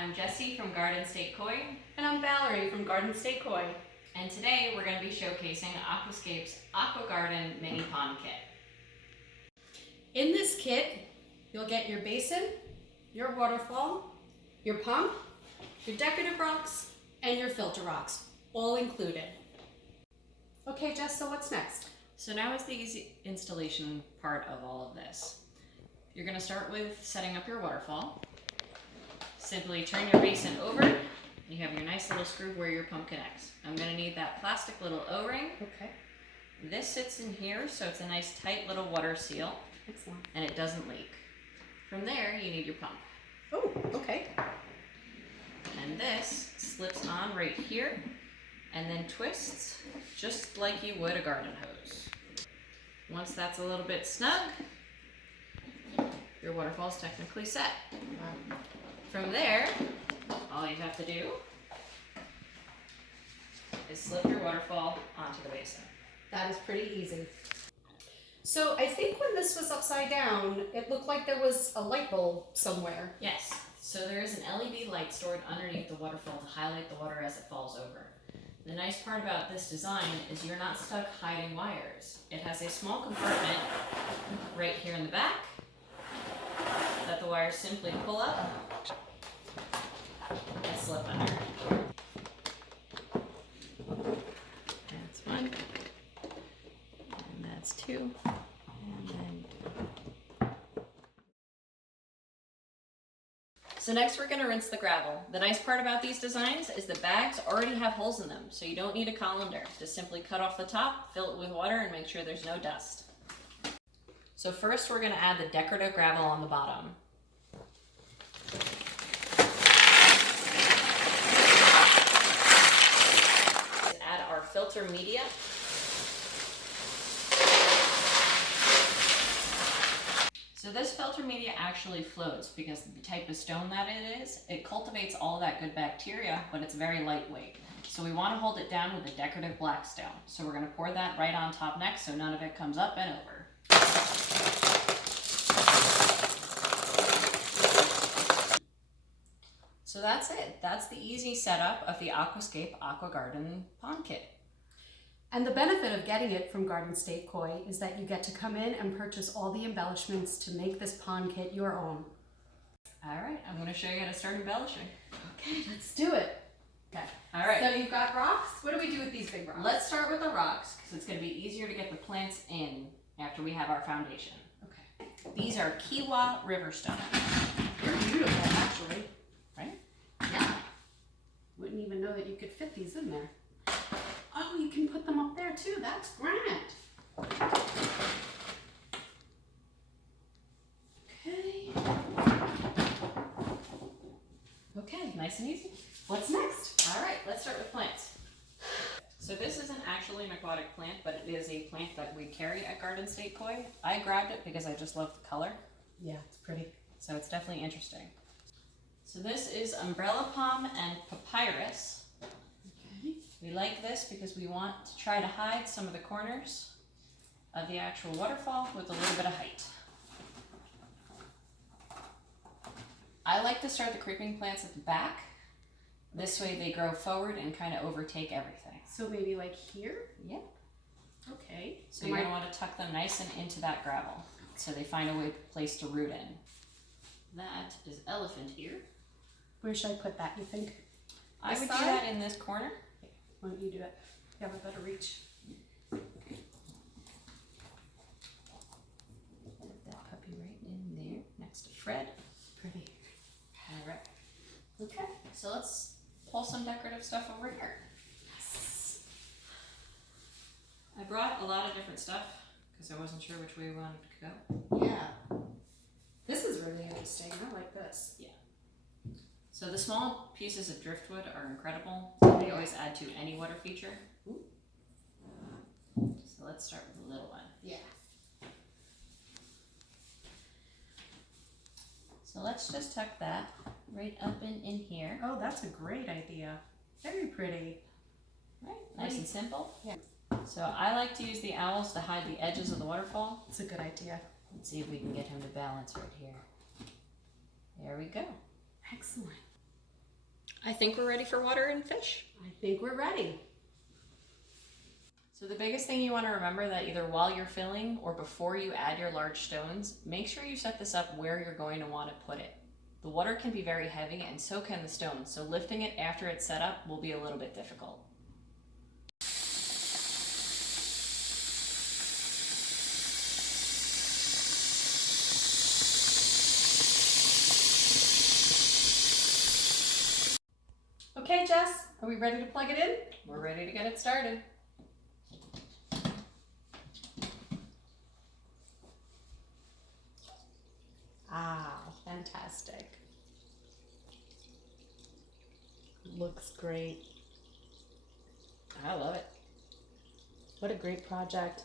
I'm Jessie from Garden State Koi. And I'm Valerie from Garden State Koi. And today we're going to be showcasing Aquascape's AquaGarden Mini-Pond Kit. In this kit, you'll get your basin, your waterfall, your pump, your decorative rocks, and your filter rocks, all included. Okay, Jess, so what's next? So now is the easy installation part of all of this. You're going to start with setting up your waterfall. Simply turn your basin over, and you have your nice little screw where your pump connects. I'm going to need that plastic little O-ring. Okay. This sits in here, so it's a nice tight little water seal. Excellent. And it doesn't leak. From there, you need your pump. Oh, okay. And this slips on right here and then twists just like you would a garden hose. Once that's a little bit snug, your waterfall is technically set. Wow. From there, all you have to do is slip your waterfall onto the basin. That is pretty easy. So I think when this was upside down, it looked like there was a light bulb somewhere. Yes, so there is an LED light stored underneath the waterfall to highlight the water as it falls over. The nice part about this design is you're not stuck hiding wires. It has a small compartment right here in the back that the wires simply pull up and slip under. That's one, and that's two, and then... So next we're going to rinse the gravel. The nice part about these designs is the bags already have holes in them, so you don't need a colander. Just simply cut off the top, fill it with water, and make sure there's no dust. So first we're going to add the decorative gravel on the bottom. Add our filter media. So this filter media actually floats because of the type of stone that it is. It cultivates all that good bacteria, but it's very lightweight. So we want to hold it down with a decorative black stone. So we're going to pour that right on top next so none of it comes up and over. So that's it. That's the easy setup of the Aquascape AquaGarden Pond Kit. And the benefit of getting it from Garden State Koi is that you get to come in and purchase all the embellishments to make this pond kit your own. All right, I'm going to show you how to start embellishing. Okay, let's do it. Okay. All right. So you've got rocks. What do we do with these big rocks? Let's start with the rocks because it's going to be easier to get the plants in after we have our foundation. Okay. These are Kiwa River Stone. They're beautiful, actually. Right? Yeah. Wouldn't even know that you could fit these in there. Oh, you can put them up there too. That's great. Okay. Okay, nice and easy. What's next? All right, let's start with plants. So this isn't actually an aquatic plant, but it is a plant that we carry at Garden State Koi. I grabbed it because I just love the color. Yeah, it's pretty. So it's definitely interesting. So this is umbrella palm and papyrus. Okay. We like this because we want to try to hide some of the corners of the actual waterfall with a little bit of height. I like to start the creeping plants at the back. This way they grow forward and kind of overtake everything. So maybe like here? Yep. Okay. So you're going to want to tuck them nice and into that gravel so they find a place to root in. That is elephant here. Where should I put that, you think? I would do side? that in this corner. Why don't you do it? You have a better reach. Put that puppy right in there next to Fred. Pretty. All right. Okay, so let's pull some decorative stuff over here. Yes. I brought a lot of different stuff because I wasn't sure which way we wanted to go. Yeah. This is really interesting. I like this. Yeah. So the small pieces of driftwood are incredible. They always add to any water feature. Ooh. So let's start with the little one. Yeah. So let's just tuck that right up in here. Oh, that's a great idea. Very pretty. Right, nice and simple. Yeah. So I like to use the owls to hide the edges of the waterfall. It's a good idea. Let's see if we can get him to balance right here. There we go. Excellent. I think we're ready for water and fish. I think we're ready. So the biggest thing you want to remember that either while you're filling or before you add your large stones, make sure you set this up where you're going to want to put it. The water can be very heavy and so can the stones, so lifting it after it's set up will be a little bit difficult. Okay, Jess, are we ready to plug it in? We're ready to get it started. Ah, fantastic. Looks great. I love it. What a great project.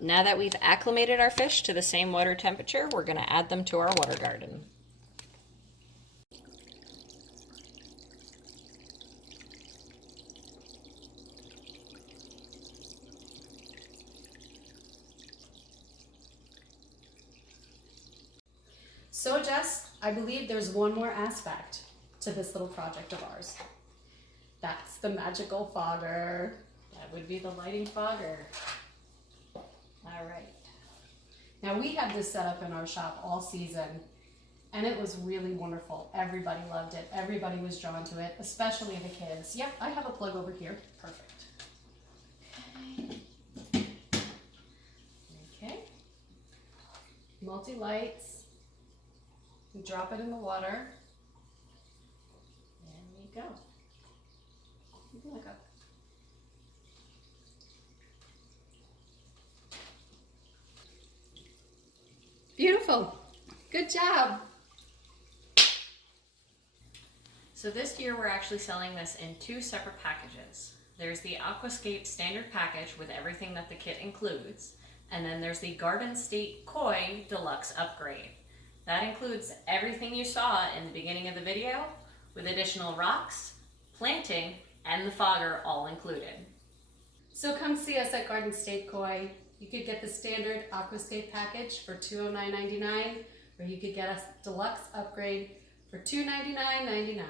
Now that we've acclimated our fish to the same water temperature, we're going to add them to our water garden. So Jess, I believe there's one more aspect to this little project of ours. That's the magical fogger. That would be the lighting fogger. All right. Now we had this set up in our shop all season and it was really wonderful. Everybody loved it. Everybody was drawn to it, especially the kids. Yep, I have a plug over here. Perfect. Okay. Multi-lights. You drop it in the water. And you go. You can look up. Beautiful. Good job. So this year we're actually selling this in two separate packages. There's the Aquascape standard package with everything that the kit includes, and then there's the Garden State Koi Deluxe upgrade. That includes everything you saw in the beginning of the video, with additional rocks, planting, and the fogger all included. So come see us at Garden State Koi. You could get the standard Aquascape package for $209.99, or you could get a deluxe upgrade for $299.99.